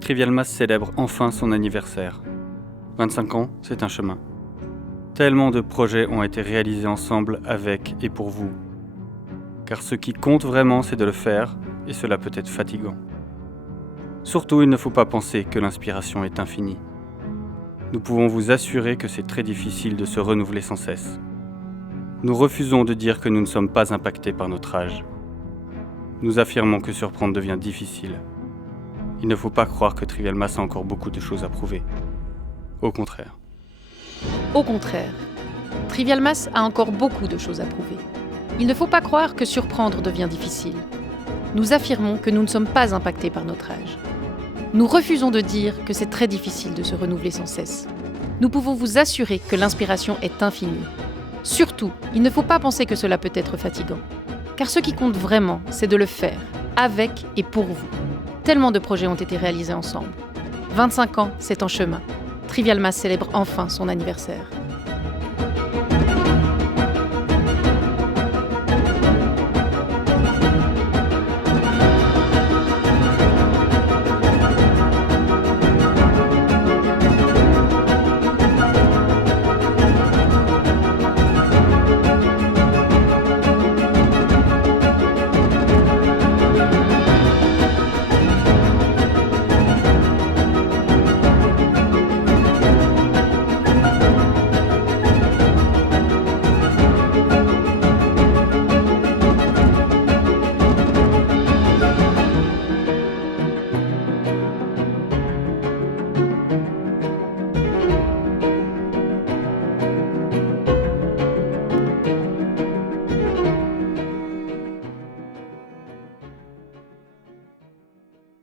Trivial Mass célèbre enfin son anniversaire. 25 ans, c'est un chemin. Tellement de projets ont été réalisés ensemble avec et pour vous. Car ce qui compte vraiment, c'est de le faire, et cela peut être fatigant. Surtout, il ne faut pas penser que l'inspiration est infinie. Nous pouvons vous assurer que c'est très difficile de se renouveler sans cesse. Nous refusons de dire que nous ne sommes pas impactés par notre âge. Nous affirmons que surprendre devient difficile. Il ne faut pas croire que Trivial Mass a encore beaucoup de choses à prouver. Au contraire. Au contraire, Trivial Mass a encore beaucoup de choses à prouver. Il ne faut pas croire que surprendre devient difficile. Nous affirmons que nous ne sommes pas impactés par notre âge. Nous refusons de dire que c'est très difficile de se renouveler sans cesse. Nous pouvons vous assurer que l'inspiration est infinie. Surtout, il ne faut pas penser que cela peut être fatigant. Car ce qui compte vraiment, c'est de le faire, avec et pour vous. Tellement de projets ont été réalisés ensemble. 25 ans, c'est en chemin. Trivial Mass célèbre enfin son anniversaire.